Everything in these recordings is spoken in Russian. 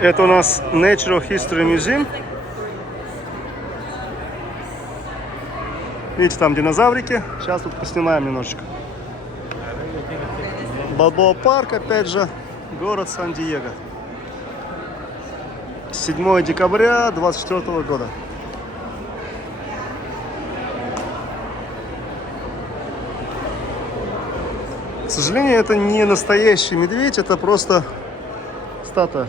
Это у нас Natural History Museum. Видите, там динозаврики. Сейчас тут поснимаем немножечко. Балбоа парк, опять же, город Сан-Диего. 7 декабря 2024 года. К сожалению, это не настоящий медведь, это просто статуя.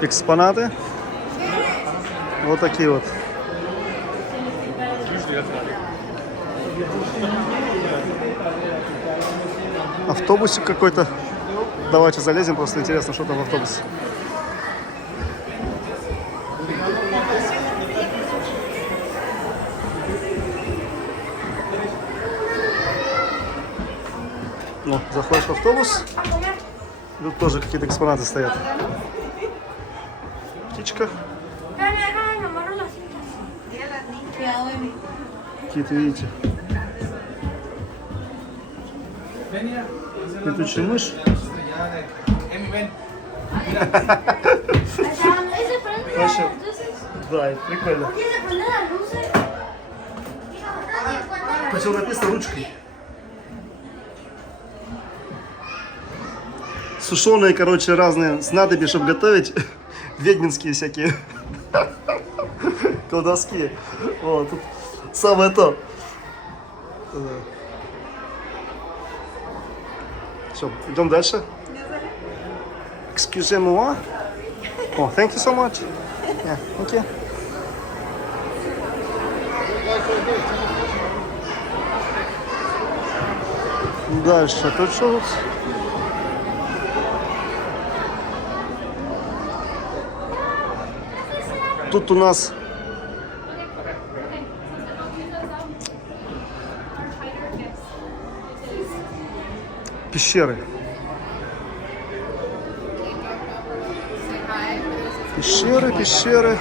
Экспонаты. Вот такие вот. Автобусик какой-то. Давайте залезем, просто интересно, что там в автобусе. Ну, заходишь в автобус. Тут тоже какие-то экспонаты стоят. Птичка. Какие-то, видите, летучая мышь. Вообще, да, это прикольно. Причем написано ручкой. Сушеные, короче, разные снадобья, чтобы готовить. Ведьминские всякие колдовские. Вот, тут самое то. Все, идем дальше. Excusez-moi. Oh, thank you so much. Yeah, thank you. Дальше, тут что тут? Тут у нас пещеры. Пещеры.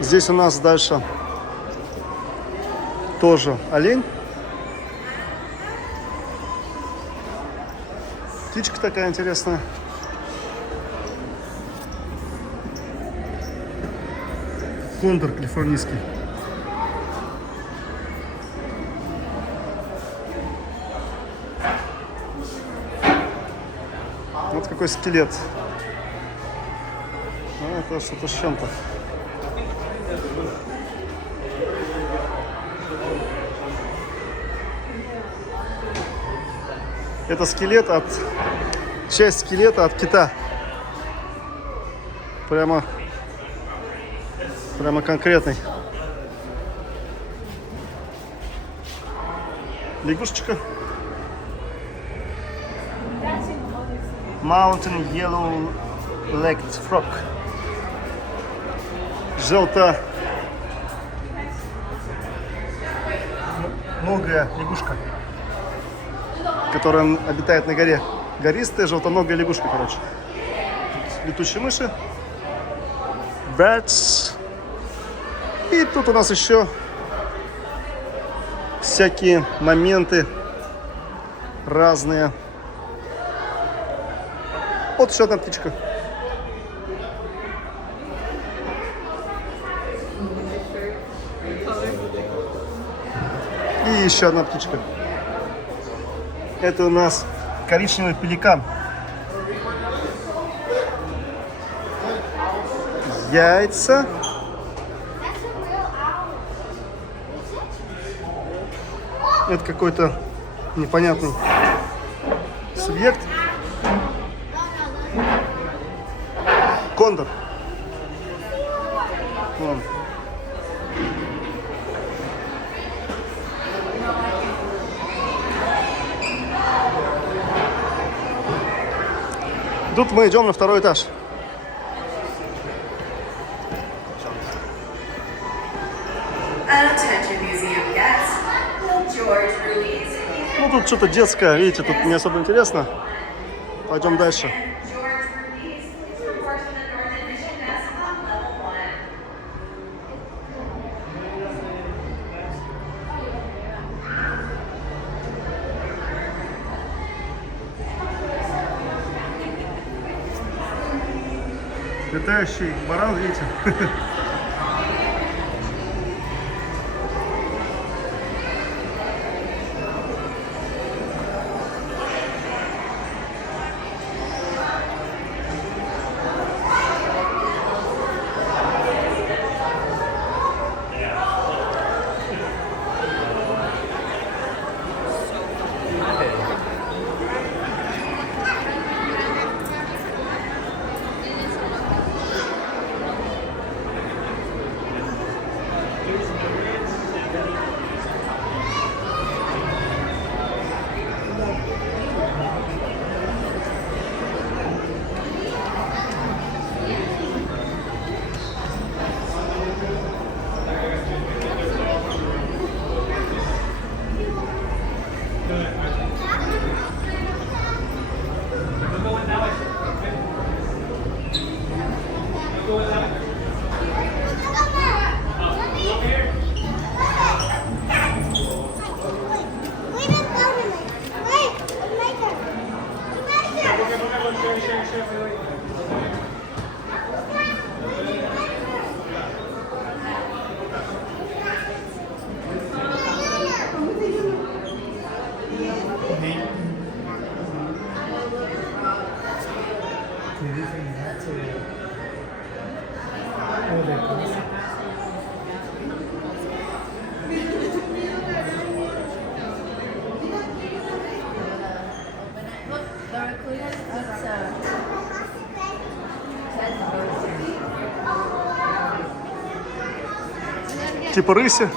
Здесь у нас дальше тоже олень. Птичка такая интересная. Кондор калифорнийский. Вот какой скелет. А, это что-то с чем-то. Это скелет часть скелета от кита. Прямо конкретный. Лягушечка. Mountain Yellow Legged Frog. Желтоногая лягушка, которая обитает на горе. Гористая желтоногая лягушка, короче. Тут летучие мыши. Birds. И тут у нас еще всякие моменты разные. Вот еще одна птичка. И еще одна птичка. Это у нас коричневый пеликан. Яйца. Это какой-то непонятный субъект. Кондор. Вон. Тут мы идем на второй этаж. Ну, тут что-то детское, видите, тут не особо интересно. Пойдем дальше. Летающий баран, видите? Типа рыси.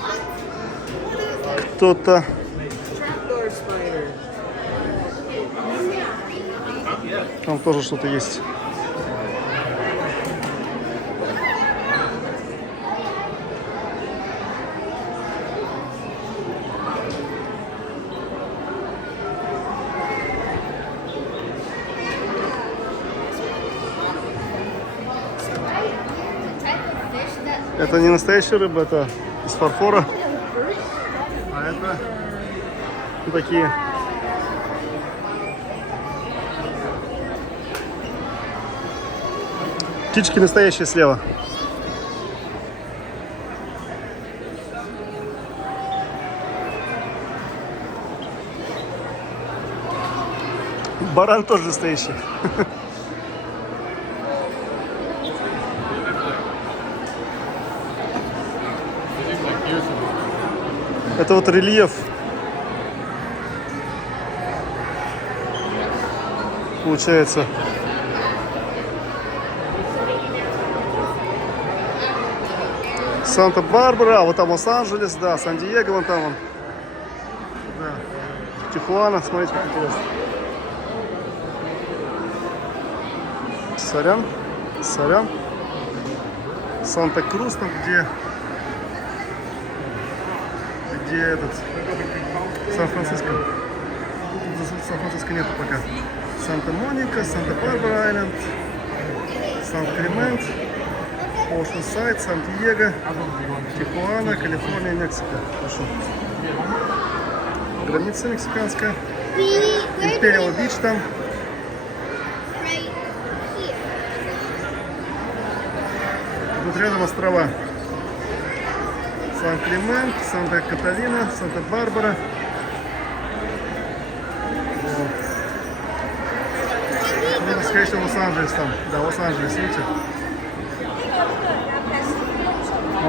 Кто-то. Там тоже что-то есть. Это не настоящая рыба, это из фарфора. А это вот такие. Птички настоящие слева. Баран тоже настоящий. Это вот рельеф. Получается. Санта-Барбара, а вот там Лос-Анджелес, да, Сан-Диего, вон там он. Да. Тихуана, смотрите, как интересно. Сорян, сорян. Санта-Крус, там где этот Сан-Франциско. Сан-Франциско нету пока. Санта-Моника, Санта-Барбара Айленд, Сан-Климент, Оушенсайд, Сан-Диего, Тихуана, Калифорния, Мексика. Хорошо. Граница мексиканская. Империал Бич там. Тут рядом острова. Сан-Климент, Санта-Каталина, Санта-Барбара. Вот. Ну, скорее всего, Лос-Анджелес там. Да, Лос-Анджелес, видите?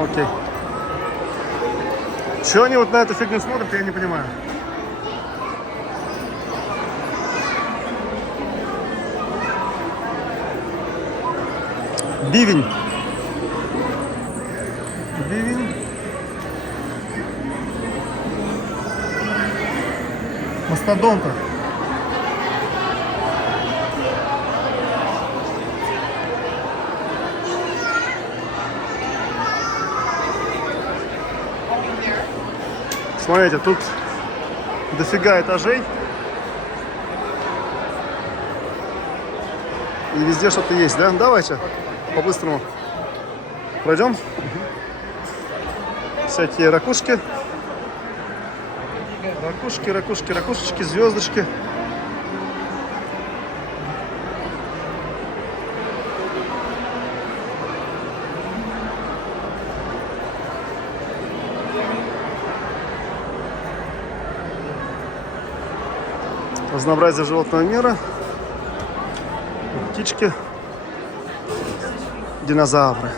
Окей. Чего они вот на эту фигню смотрят, я не понимаю. Бивень. Бивень. Мастодонта. Смотрите, тут дофига этажей. И везде что-то есть, да? Давайте по-быстрому пройдем. Всякие ракушки. Ракушки, ракушки, ракушечки, звездочки. Разнообразие животного мира. Птички. Динозавры.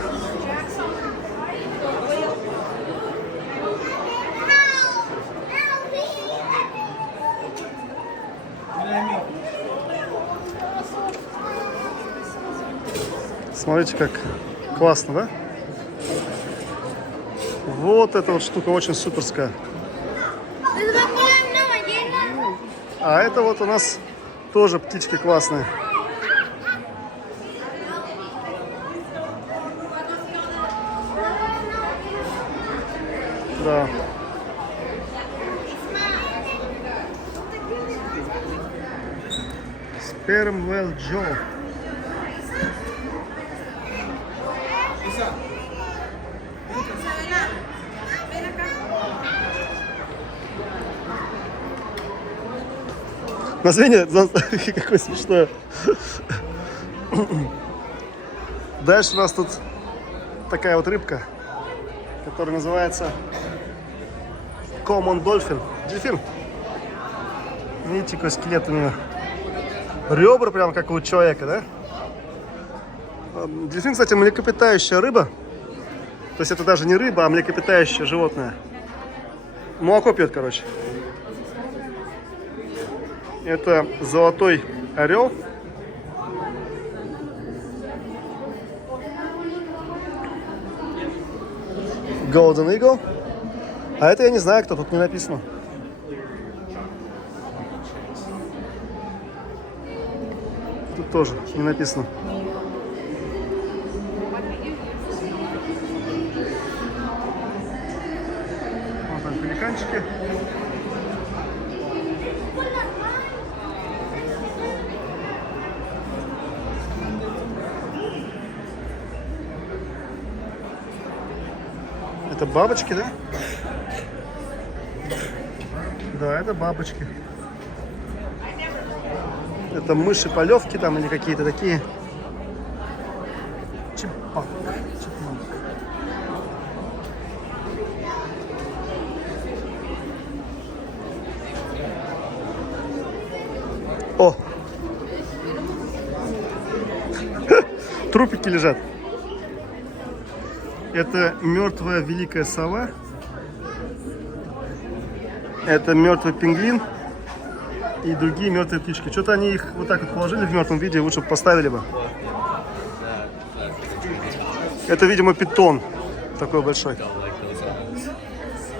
Смотрите, как классно, да? Вот эта вот штука очень суперская. А это вот у нас тоже птички классные. Да. Spermwell Joe. Название какое смешное. Дальше у нас тут такая вот рыбка, которая называется Common Dolphin. Дельфин. Видите, какой скелет у него. Ребра прям как у человека, да? Дельфин, кстати, млекопитающая рыба. То есть это даже не рыба, а млекопитающее животное. Молоко пьет, короче. Это золотой орел. Golden Eagle. А это я не знаю, кто, тут не написано. Тут тоже не написано. Вот там пеликанчики. Это бабочки, да? Да, это бабочки. Это мыши-полевки там или какие-то такие. Чипак. О! Трупики лежат. Это мертвая великая сова. Это мертвый пингвин. И другие мертвые птички. Что-то они их вот так вот положили в мертвом виде, лучше бы поставили бы. Это, видимо, питон. Такой большой.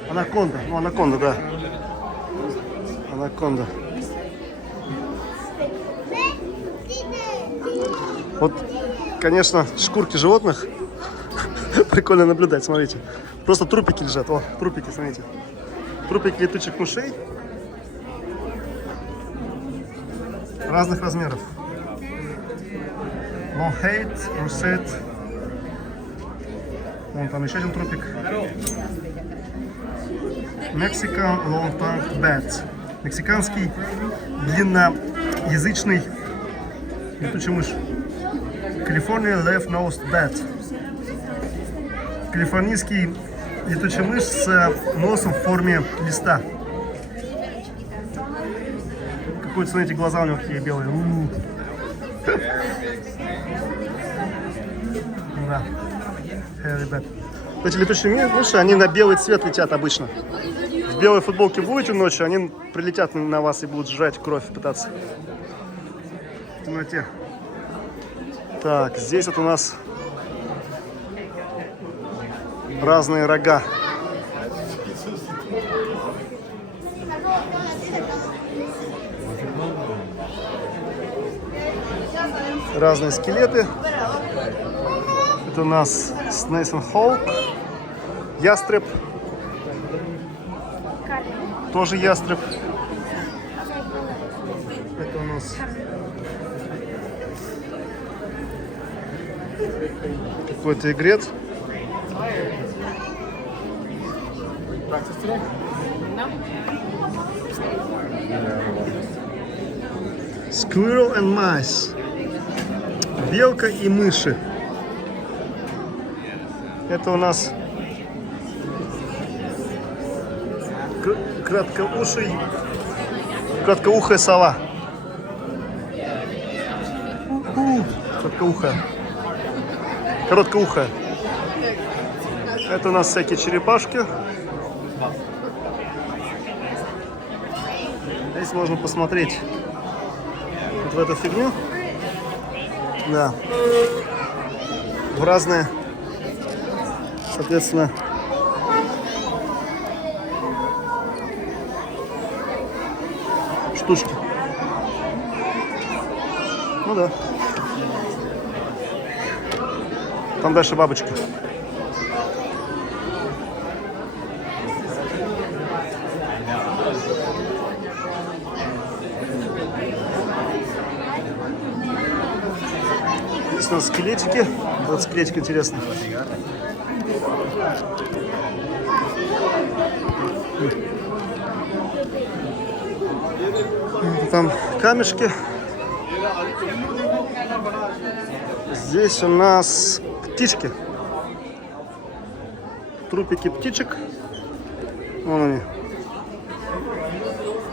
Анаконда. Ну, анаконда, да. Анаконда. Вот, конечно, шкурки животных прикольно наблюдать, смотрите. Просто трупики лежат. О, трупики, смотрите. Трупики летучих мышей. Разных размеров. Longhead, Russet. Вон там еще один трупик. Mexican Long-Tongued Bat. Мексиканский длинноязычный летучий мышь. California Left-Nosed Bat. Калифорнийский летучий мышь с носом в форме листа. Какой-то, смотрите, глаза у него такие белые. Да. Ребят. Эти летучие мыши, они на белый цвет летят обычно. В белой футболке будете ночью, они прилетят на вас и будут жрать кровь, пытаться. В темноте. Так, здесь вот у нас разные рога. Разные скелеты. Это у нас Снейсон Холк. Ястреб. Тоже ястреб. нас? Какой-то игрец. Squirrel and Mice. Белка и мыши. Это у нас краткоухая сова. Короткоухая. Это у нас всякие черепашки. Здесь можно посмотреть вот в эту фигню. Да. В разные, соответственно, штучки. Ну да. Там дальше бабочки. Здесь у нас скелетики. Вот скелетик интересный. Там камешки. Здесь у нас птички. Трупики птичек. Вон они.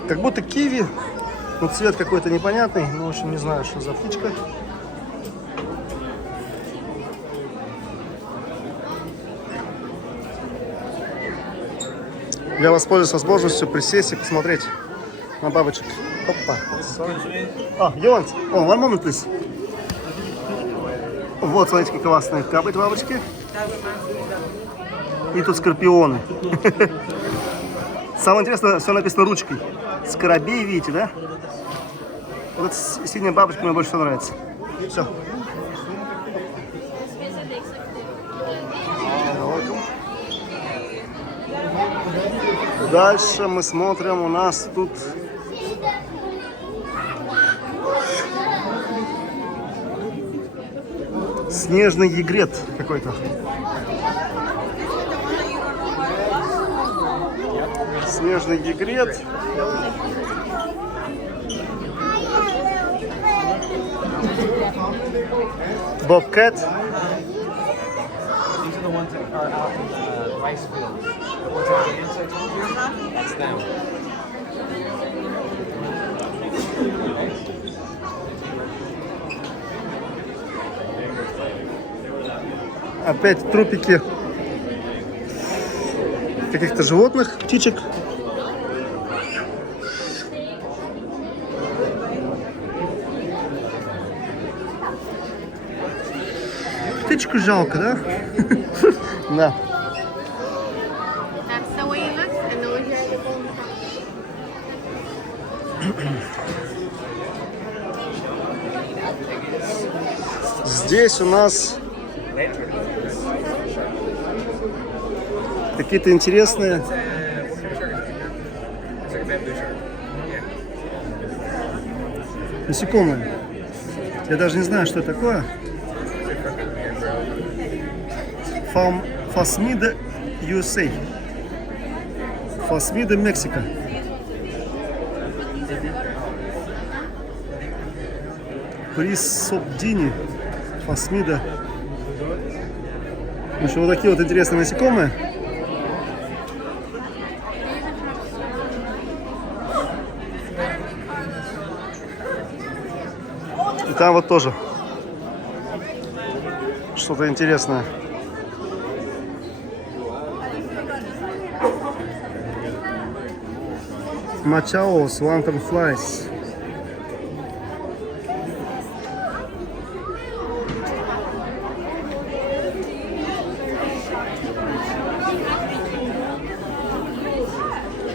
Как будто киви. Но цвет какой-то непонятный. Ну, в общем, не знаю, что за птичка. Я воспользуюсь возможностью присесть и посмотреть на бабочек. Опа. You want? Oh, one moment, please. Вот, смотрите, какие классные бабочки. И тут скорпионы. Самое интересное, все написано ручкой. Скоробей, видите, да? Вот эта синяя бабочка мне больше всего нравится. Все. Дальше мы смотрим, у нас тут снежный егрет какой-то. Снежный егрет. Bobcat. These are the ones that are out in the rice fields. The ones that the ants I told you, that's them. Опять трупики каких-то животных, птичек. Птичку жалко, да? Да. Здесь у нас какие-то интересные насекомые. Я даже не знаю, что это такое. Phasmida USA. Phasmida Мексика. Присобдини. Phasmida. В общем, вот такие вот интересные насекомые. И там вот тоже что-то интересное. Machaos, lanternflies.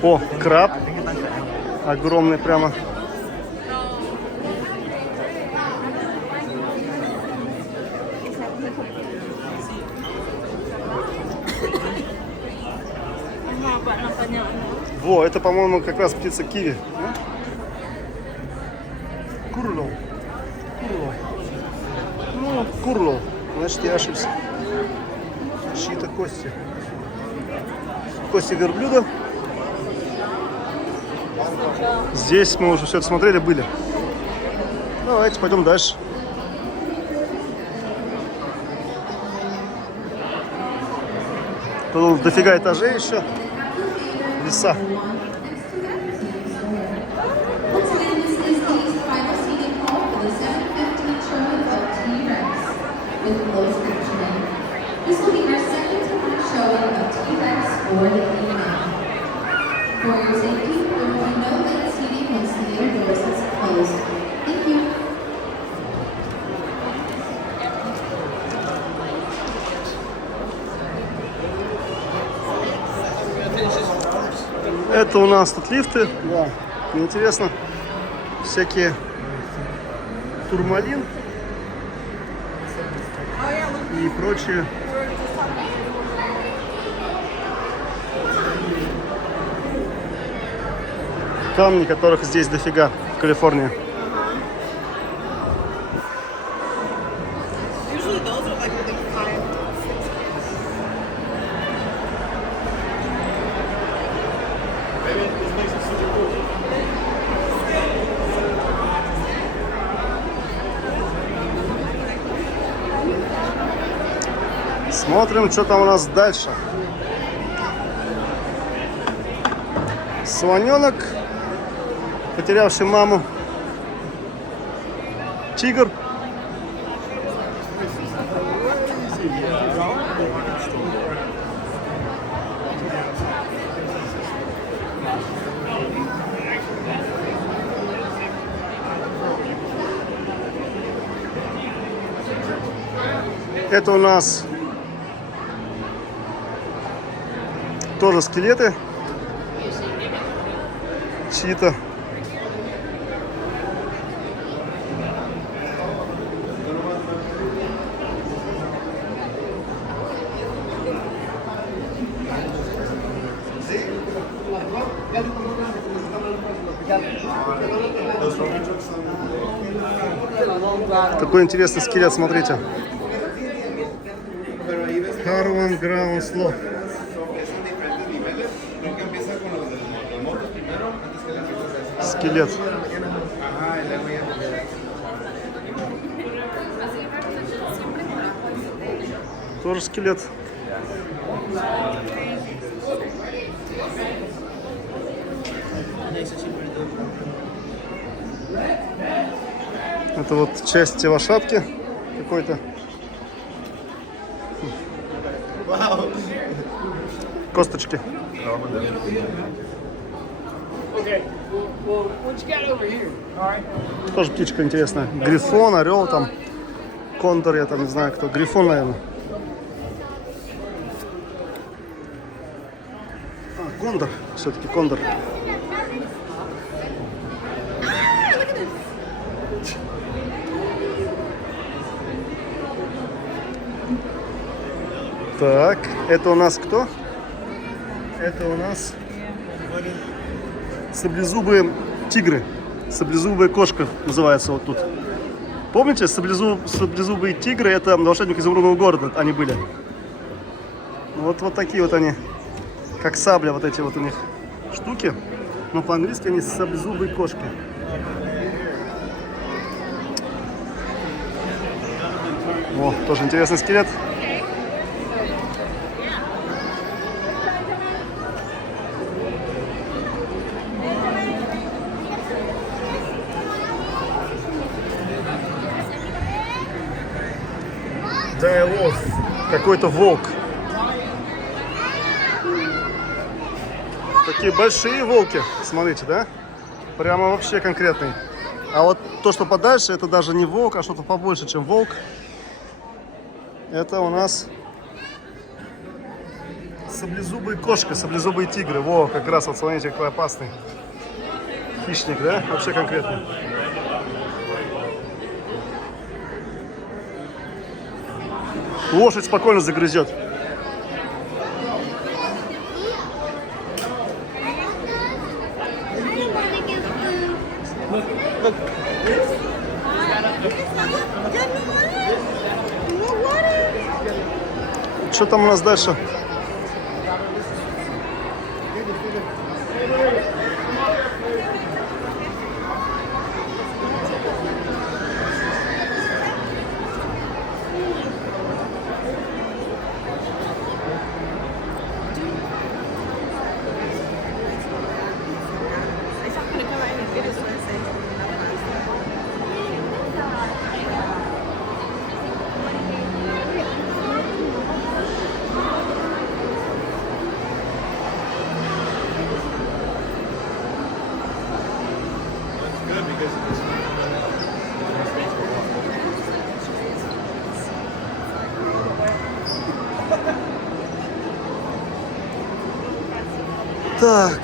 О, краб. Огромный прямо. Во, это, по-моему, как раз птица киви. скурлов. Значит, я ошибся. Чьи-то кости. Кости верблюда. Здесь мы уже все это смотрели, были. Давайте пойдем дальше. Тут дофига этажей еще. Леса. This will be our second showing of T-Rex for the evening. For your safety, there will be no late seating once the theater doors have closed. Thank you. Это у нас тут лифты. Да. Интересно. Всякие турмалин и прочее. Камни, которых здесь дофига в Калифорнии. Usually those are like the 5. Смотрим, что там у нас дальше. Слоненок, потерявший маму. Тигр. Это у нас тоже скелеты чьи-то. Какой интересный скелет, смотрите. Harvan Ground Sloth. Скелет. Тоже скелет. Это вот часть лошадки какой-то. Косточки. Тоже птичка интересная. Грифон, орел там. Кондор, я там не знаю кто. Грифон, наверное. А, кондор. Все-таки кондор. Так, это у нас кто? Это у нас саблезубые тигры. Саблезубая кошка называется вот тут. Помните, саблезубые тигры, это волшебник изумрудного города, они были. Вот такие вот они, как сабля, вот эти вот у них штуки. Но по-английски они саблезубые кошки. О, тоже интересный скелет. Дайлов. Какой-то волк. Такие большие волки. Смотрите, да? Прямо вообще конкретный. А вот то, что подальше, это даже не волк, а что-то побольше, чем волк. Это у нас саблезубые кошка, саблезубые тигры. Во, как раз вот смотрите, какой опасный хищник, да? Вообще конкретный. Лошадь спокойно загрызет. Так, что там у нас дальше? Так.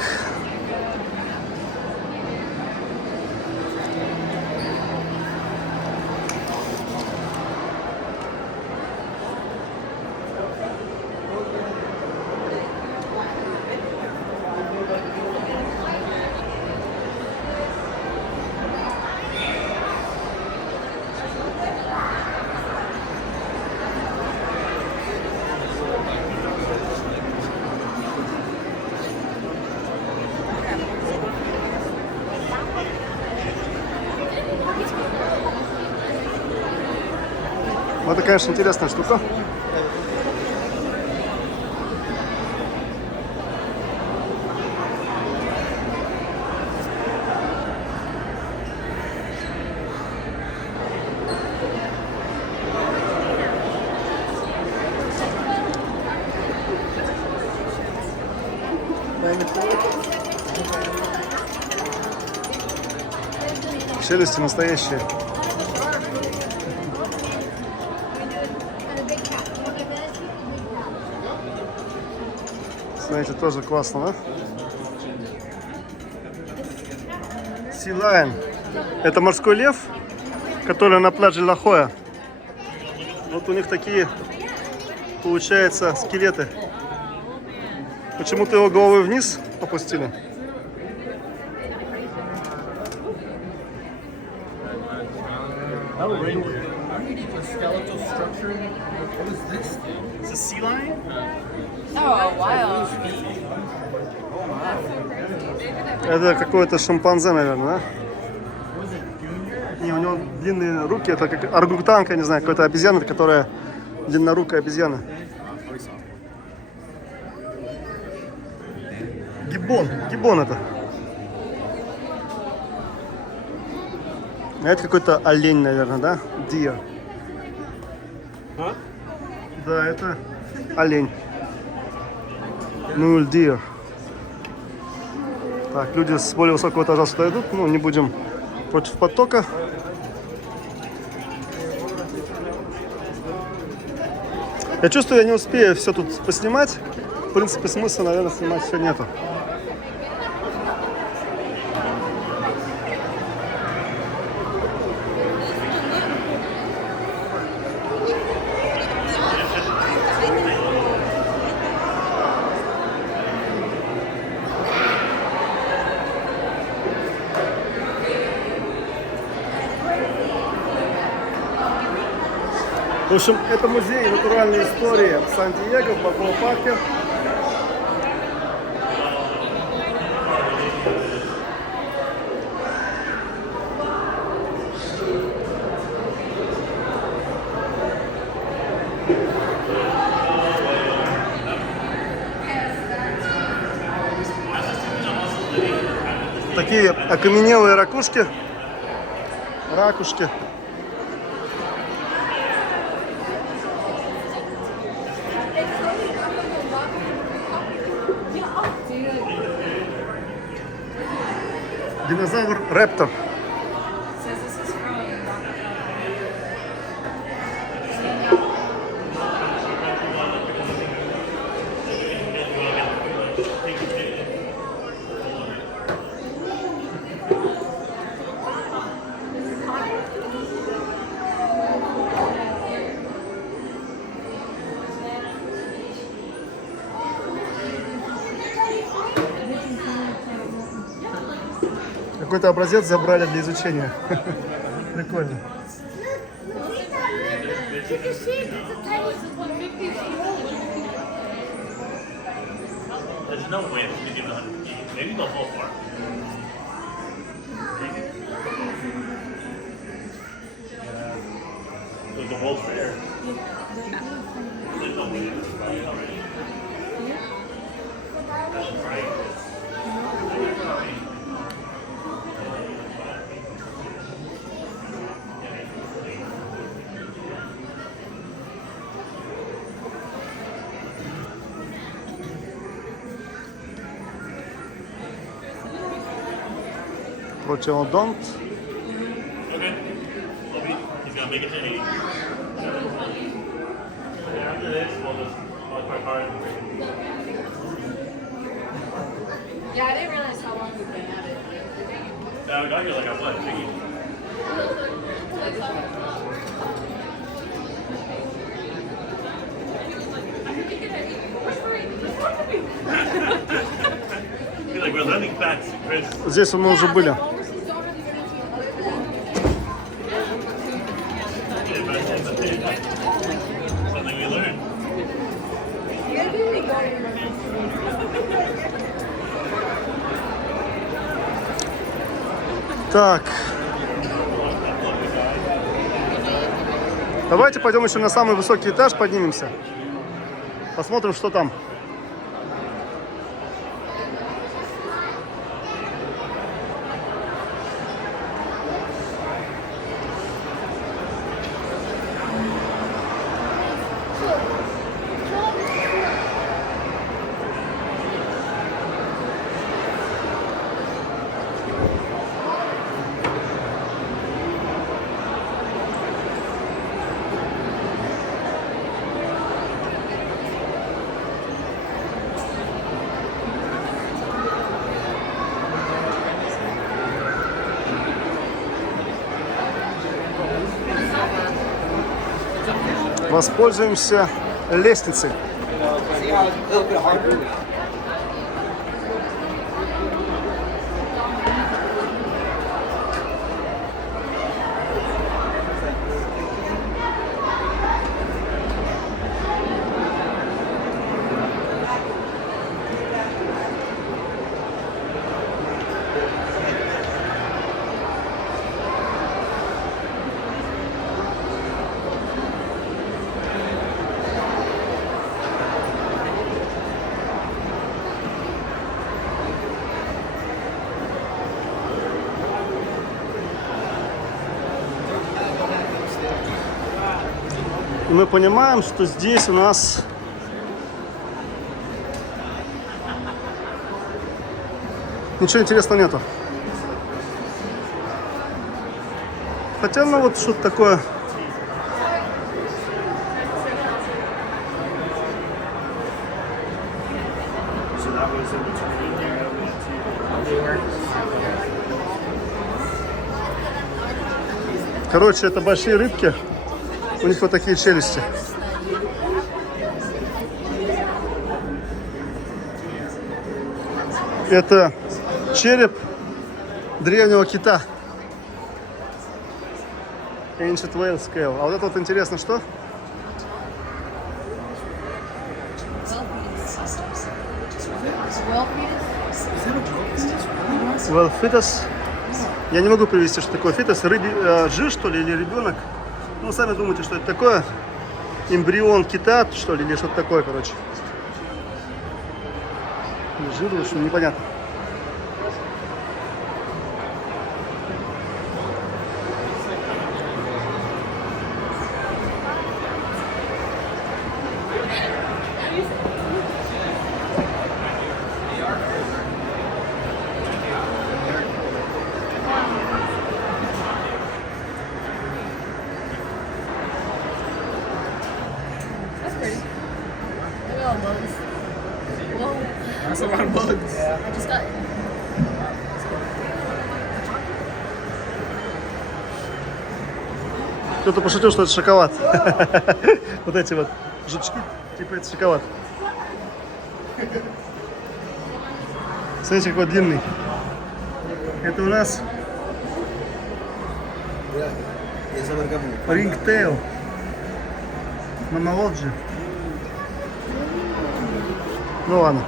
Вот это, конечно, интересная штука. Челюсти настоящие. Смотрите, тоже классно, да? Sea Lion. Это морской лев, который на пляже Ла-Хоя. Вот у них такие, получается, скелеты. Почему-то его головой вниз опустили. It's a sea lion? Oh, wow. Это какое-то шимпанзе, наверное, да? Не, у него длинные руки, это как орангутанка, не знаю, какая-то обезьяна, которая длиннорукая обезьяна. Гиббон это. А это какой-то олень, наверное, да? Deer. Да, это олень. Ну, deer. Так, люди с более высокого этажа сюда идут, ну, не будем против потока. Я чувствую, я не успею все тут поснимать. В принципе, смысла, наверное, снимать все нету. В общем, это музей натуральной истории в Сан-Диего, в Балбоа-парке. Такие окаменелые ракушки. Ракушки. Динозавр Рептор. Какой-то образец забрали для изучения. Прикольно. You can see the tiny there's no way to give 100 feet. Maybe they'll fall for it. The World's Fair. There's no way to buy it already. That's right. Протеодонт. Okay. He's gonna make it to 80. After this, we'll just work hard. Yeah, I didn't realize how long we've been at it. Yeah, we got here like at what? Piggy? I feel like we're learning facts, Chris. Здесь мы уже были. Something we learned. Так. Давайте пойдем еще на самый высокий этаж, поднимемся. Посмотрим, что там. Воспользуемся лестницей. И мы понимаем, что здесь у нас ничего интересного нету. Хотя, ну вот что-то такое. Короче, это большие рыбки. У них вот такие челюсти. Это череп древнего кита. Ancient Whale Scale. А вот это вот интересно, что? Well, fetus. Я не могу привести, что такое фитос. Жир, что ли, или ребенок? Ну, сами думаете, что это такое? Эмбрион кита, что ли, или что-то такое, короче. Жир, в общем, непонятно. That's a lot of bugs. I just got. Кто-то пошутил, что это шоколад. Вот эти вот жучки, типа это шоколад. Смотрите, какой длинный. Это у нас рингтейл. Мамалоджи. Ну ладно.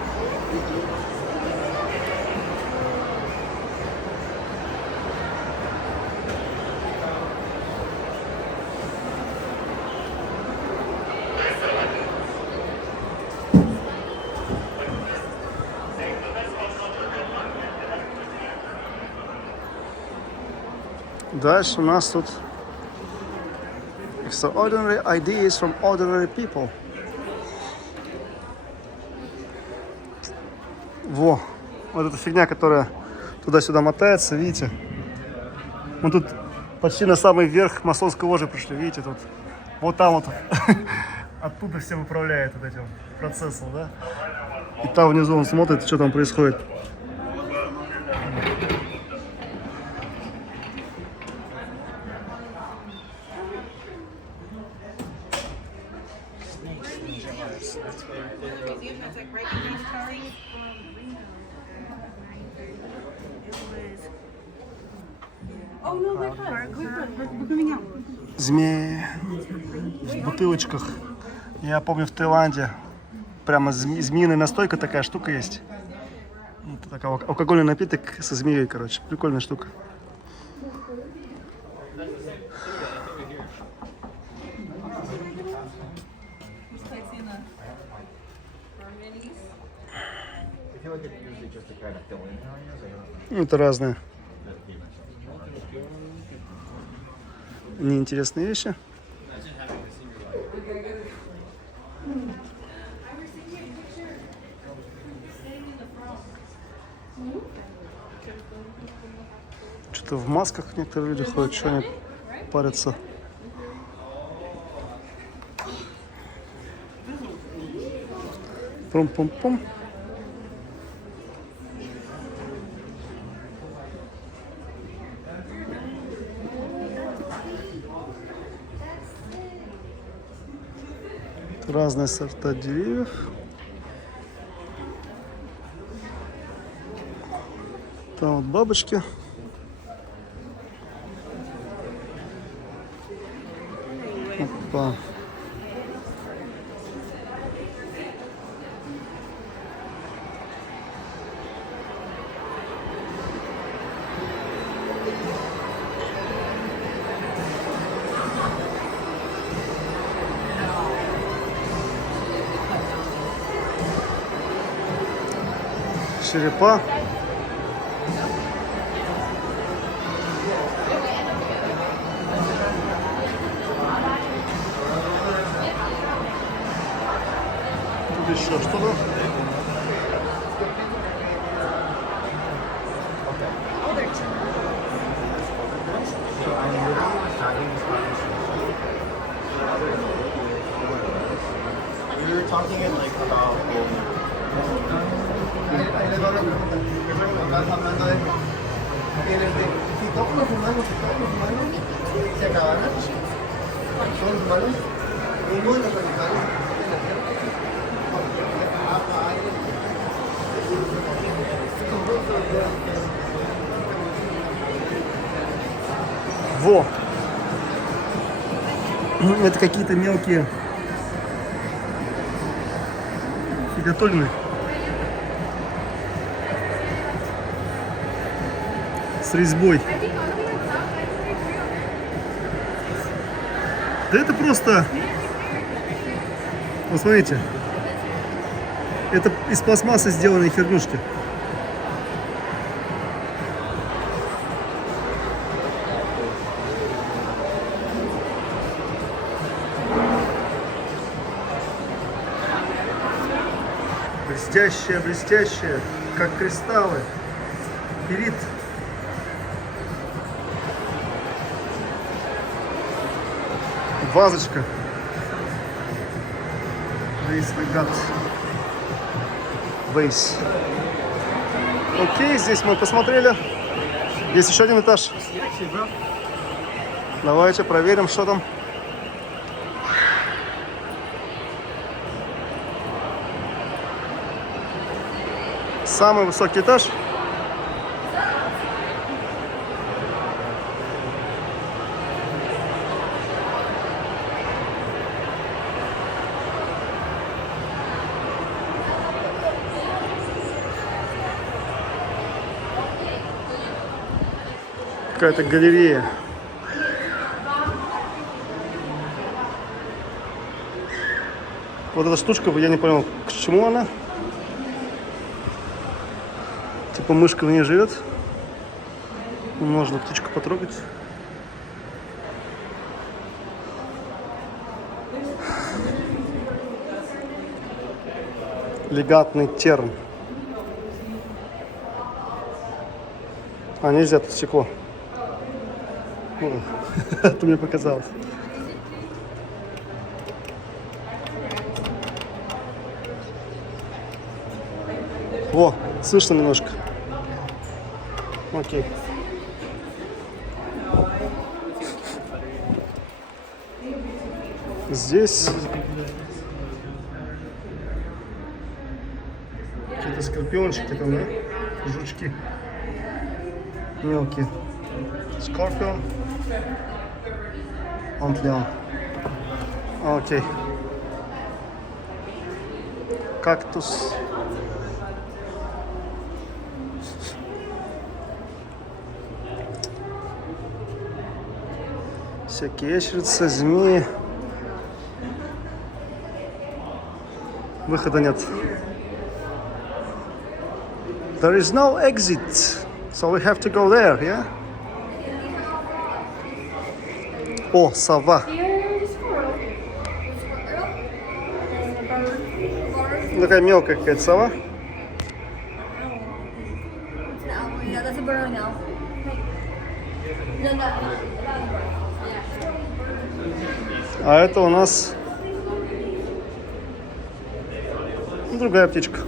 Дальше у нас тут extraordinary ideas from ordinary people. Во, вот эта фигня, которая туда-сюда мотается, видите? Мы тут почти на самый верх масонской ложи пришли, видите, тут. Вот там вот. Оттуда всем управляет вот этим процессом, да? И там внизу он смотрит, что там происходит. That's like right behind Curry. Oh no, we're fine. We're going out. Змеи в бутылочках. Я помню, в Таиланде прямо змеиная настойка, такая штука есть. Вот такой алкогольный напиток со змеей, короче. Прикольная штука. I feel like it's usually just to kind of fill in areas. I don't know. Ну, это разные неинтересные вещи. Что-то в масках некоторые люди ходят, что они парятся. Пум-пум-пум. Разные сорта деревьев. Там вот бабочки. Опа. Черепа. Тут еще что-то. You're talking in like about Estás hablando de si todos los humanos se acabarán, son humanos, ninguno de los animales en la tierra. Во! Это какие-то мелкие фиготольные. С резьбой. Да это просто... Вот смотрите. Это из пластмассы сделанные хернушки. Блестящие, блестящие, как кристаллы. Перит. Вазочка. Вейс Легат. Вейс. Окей, здесь мы посмотрели. Есть еще один этаж. Давайте проверим, что там. Самый высокий этаж. Какая-то галерея. Вот эта штучка, я не понял, к чему она. Типа мышка в ней живет. Можно птичку потрогать. Легатный терн. А, нельзя, тут стекло. Это мне показалось. О, слышно немножко. Окей. Здесь какие-то скорпиончики там, да? Жучки. Мелкие. Скорпион. Антлион. Окей. Кактус. Всякие ящерицы, змеи. Выхода нет. There is no exit, so we have to go there, yeah? О, сова. Такая мелкая какая-то сова. Yeah, that's a bird now. No. А это у нас другая птичка.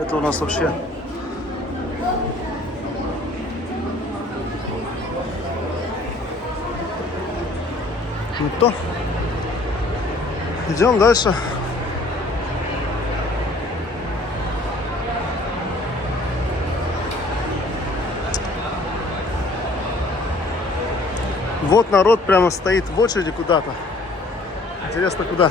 Это у нас вообще не то. Идем дальше. Вот народ прямо стоит в очереди куда-то. Интересно, куда?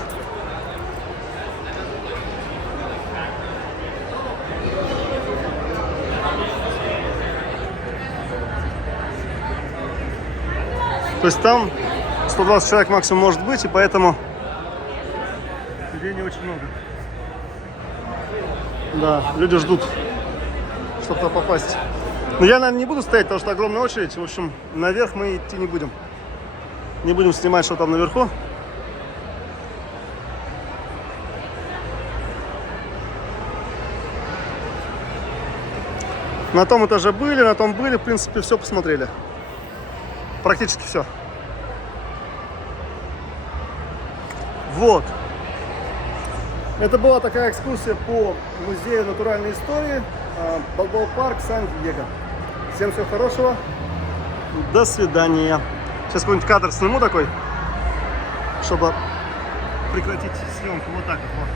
То есть там 120 человек максимум может быть, и поэтому людей не очень много. Да, люди ждут, чтобы туда попасть. Но я, наверное, не буду стоять, потому что огромная очередь. В общем, наверх мы идти не будем. Не будем снимать, что там наверху. На том этаже были, на том были. В принципе, все посмотрели. Практически все. Вот. Это была такая экскурсия по музею натуральной истории. Балбоа парк, Сан-Диего. Всем всего хорошего. До свидания. Сейчас какой-нибудь кадр сниму такой, чтобы прекратить съемку. Вот так вот.